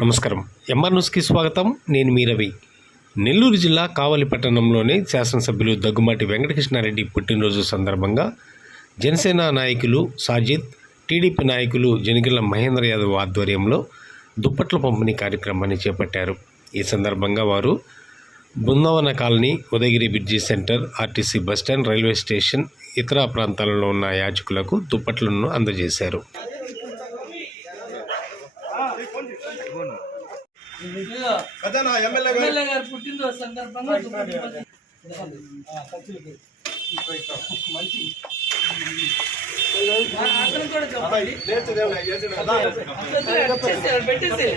నమస్కారం. ఎంఆర్ న్యూస్కి స్వాగతం. నేను మీ రవి. నెల్లూరు జిల్లా కావలి పట్టణంలోని శాసనసభ్యులు దగ్గుమాటి వెంకటకృష్ణారెడ్డి పుట్టినరోజు సందర్భంగా జనసేన నాయకులు సాజిద్ టీడీపీ నాయకులు జనగిల్ల మహేంద్ర యాదవ్ ఆధ్వర్యంలో దుప్పట్ల పంపిణీ కార్యక్రమాన్ని చేపట్టారు. ఈ సందర్భంగా వారు Brindavana colony Udayagiri bridge centre RTC bus stand railway station ఇతర ప్రాంతాలలో ఉన్న యాచకులకు దుప్పట్లను అందజేశారు. ఇదిగో, పెద్దనా ఎమ్మెల్యే గారు పుట్టినరోజు సందర్భంగా. కదా. వచ్చేసి, పెట్టేసి.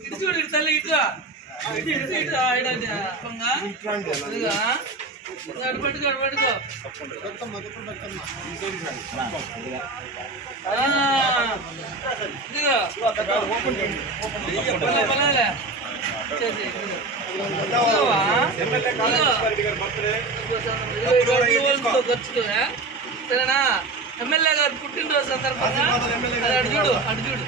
ఇటు చూడు ఇటు తల్లి ఇటు ఇటు ఇటు ఇటు ఇటు అటు అటు సరేనా? ఎమ్మెల్యే గారు పుట్టినరోజు సందర్భంగా అటు చూడు అటు చూడు.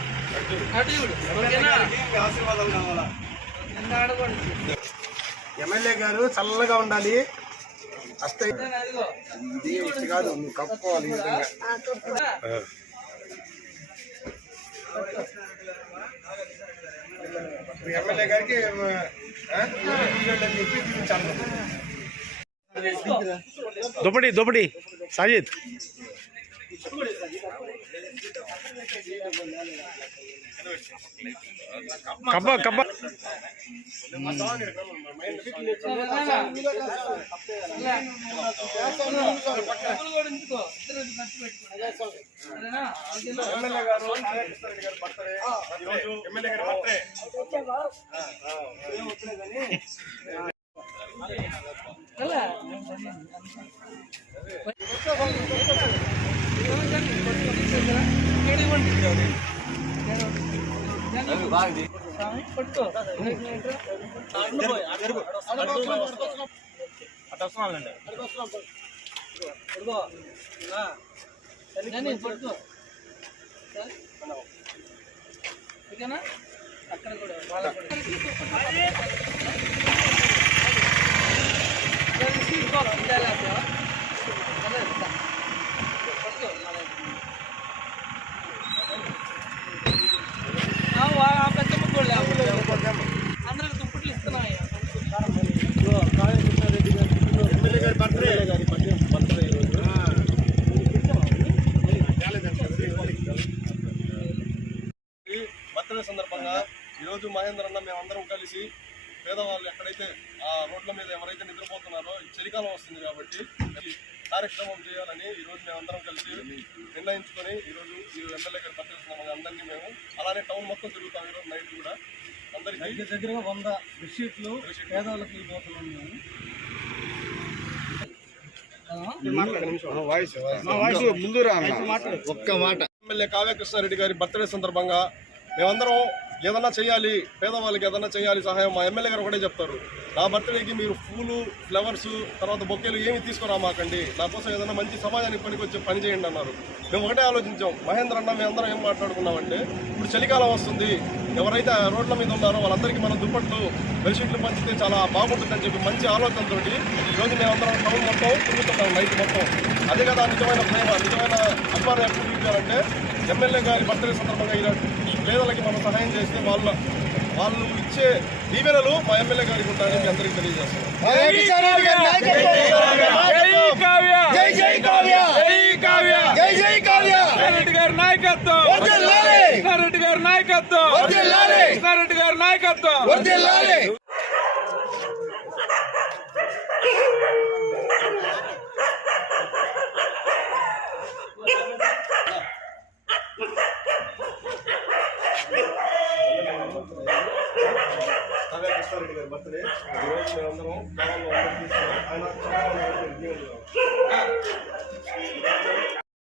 అటు చూడు. ఓకేనా? ఆశీర్వాదాలు కావాలా ఎంత ఆడకూడదు ఎమ్మెల్యే గారు చల్లగా ఉండాలి. అస్తే సరేనా, ఇదిగో ఇది ఇటు కాదు నువ్వు కప్పుకోవాలి ఈ విధంగా మీ ఎమ్మెల్యే గారికి ఆ, అని చెప్పి చూపించాలి తీసుకో దుప్పటి దుప్పటి సాజిద్ కబ్బ కబ్బ. ఎమ్మెల్యే గారు నాగేశ్వరరెడ్డి గారి బర్త్డే ఈరోజు ఎమ్మెల్యే గారి బర్త్డే పట్టుకో నేను అక్కడ కూడా. వాళ్ళ కూడా సీట్ బాక్స్ ఉండాలి అక్కడ అదే పట్టుకో ఆ పెద్దమ్మ కూడా అందరికి దుప్పట్లు ఇస్తున్నాయి ఎమ్మెల్యే గారి బర్త్డే బర్త్డే ఈరోజు ఈ బర్త్డే సందర్భంగా ఈరోజు మహేంద్ర అన్న మేమందరం కలిసి పేదవాళ్ళు ఎక్కడైతే ఆ రోడ్ల మీద ఎవరైతే నిద్రపోతున్నారో చలికాలం వస్తుంది కాబట్టి కార్యక్రమం చేయాలని ఈరోజు మేమందరం కలిసి నిర్ణయించుకొని ఈరోజు ఈ ఎమ్మెల్యే గారి సందర్భంగా అందరినీ మేము అలానే టౌన్ మొత్తం తిరుగుతాం ఈరోజు నైట్ కూడా. అందరికీ దగ్గరగా వంద బెడ్షీట్లు పేదవాళ్ళకి ఇవ్వబోతున్నాం మేము ఎమ్మెల్యే కావ్య కృష్ణారెడ్డి గారి బర్త్డే సందర్భంగా మేమందరం ఏదన్నా చేయాలి పేదవాళ్ళకి ఏదన్నా చేయాలి సహాయం మా ఎమ్మెల్యే గారు ఒకటే చెప్తారు. నా బర్త్డేకి మీరు పూలు ఫ్లవర్స్ తర్వాత బొకేలు ఏమి తీసుకురా మాకండి నా కోసం ఏదైనా మంచి సమాజానికి పనికి వచ్చే పని చేయండి అన్నారు. మేము ఒకటే ఆలోచించాం. మహేంద్ర అన్న మేము అందరం ఏం మాట్లాడుకున్నామంటే ఇప్పుడు చలికాలం వస్తుంది. ఎవరైతే ఆ రోడ్ల మీద ఉన్నారో వాళ్ళందరికీ మనం దుప్పట్లు బెడ్షీట్లు పంచితే చాలా బాగుంటుందని చెప్పి మంచి ఆలోచనతోటి ఈరోజు మేమందరం టౌన్ మొత్తం తిరుగుతున్నాం నైట్ మొత్తం. అదే కదా నిజమైన ప్రేమ నిజమైన అభిమానం ఎప్పుడు చూపించాలంటే ఎమ్మెల్యే గారి బర్త్డే సందర్భంగా ఇలా పేదలకి మనం సహాయం చేస్తే వాళ్ళ వాళ్ళు ఇచ్చే దీవెనలు మా ఎమ్మెల్యే గారికి ఉంటాయని మీ అందరికీ తెలియజేస్తున్నాం కృష్ణారెడ్డి గారి నాయకత్వం కృష్ణారెడ్డి గారి నాయకత్వం కృష్ణారెడ్డి గారి నాయకత్వం కావ్య కృష్ణారెడ్డి గారి బర్త్డే ఈరోజు మేమందరం గ్రామంలో అందరం తీసుకున్నాం. ఆయన చాలా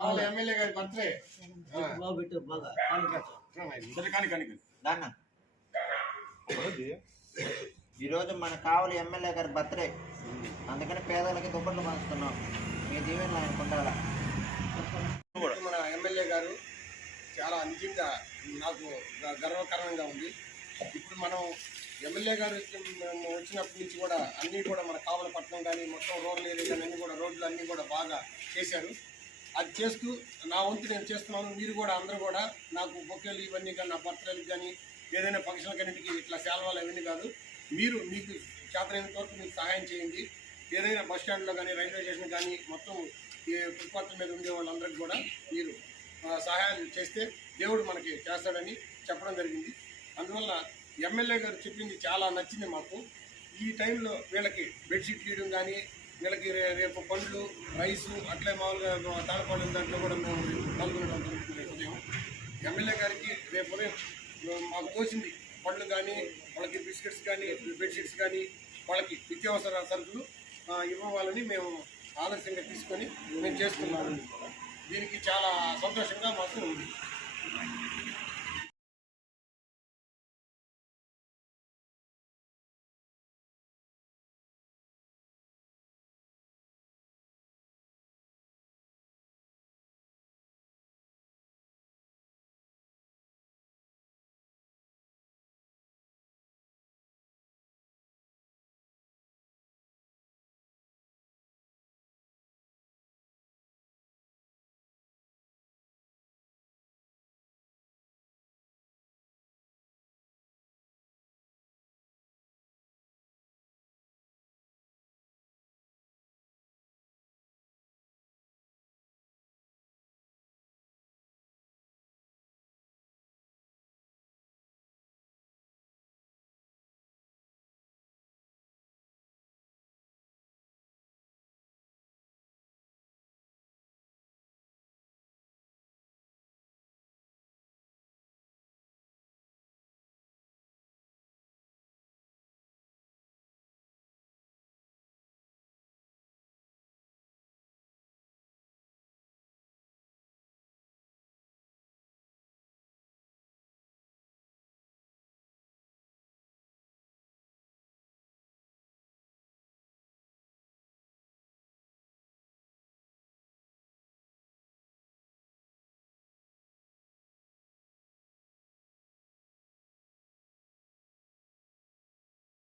వాళ్ళ ఎమ్మెల్యే గారి బర్త్డే. బాగా పెట్టు బాగా. ఇద్దరు కానీ కానీ దాన్న ఈరోజు మన కావలి ఎమ్మెల్యే గారి బర్త్డే. అందుకని పేదలకి దుప్పట్లు పంచుతున్నాం. మీ ఆయనకు ఉండాలా మన ఎమ్మెల్యే గారు చాలా నిజంగా నాకు గ- గర్వకారణంగా ఉంది. ఇప్పుడు మనం ఎమ్మెల్యే గారు వచ్చినప్పటి నుంచి కూడా అన్నీ కూడా మన కావలపట్నం కానీ మొత్తం రూరల్ ఏరియా కానీ అన్ని కూడా రోడ్లు అన్నీ కూడా బాగా చేశారు. అది చేస్తూ నా వంతు నేను చేస్తున్నాను. మీరు కూడా అందరూ కూడా నాకు బొక్కేలు ఇవన్నీ కానీ నా బర్త్డేలకు కానీ ఏదైనా ఫంక్షన్ కన్నింటికి ఇట్లా సేలవాలు అవన్నీ కాదు. మీరు మీకు చేతనైనంత వరకు మీకు సహాయం చేయండి. ఏదైనా బస్ స్టాండ్లో కానీ రైల్వే స్టేషన్ కానీ మొత్తం ఈ ఫుట్పాత్ మీద ఉండే వాళ్ళందరికీ కూడా మీరు సహాయాలు చేస్తే దేవుడు మనకి చేస్తాడని చెప్పడం జరిగింది. అందువల్ల ఎమ్మెల్యే గారు చెప్పింది చాలా నచ్చింది మాకు. ఈ టైంలో వీళ్ళకి బెడ్షీట్ తీయడం కానీ వీళ్ళకి రే- రేపు పండ్లు రైసు అట్లే మామూలుగా తాళపాడు దాంట్లో కూడా మేము పాల్గొనడం జరుగుతుంది. ఉదయం ఎమ్మెల్యే గారికి రేపు ఉదయం మాకు తోచింది పండ్లు కానీ వాళ్ళకి బిస్కెట్స్ కానీ బెడ్షీట్స్ కానీ వాళ్ళకి నిత్యావసర సరుకులు ఇవ్వాలని మేము ఆలస్యంగా తీసుకొని మేము చేస్తున్నాము. దీనికి చాలా సంతోషంగా మాకు ఉంది.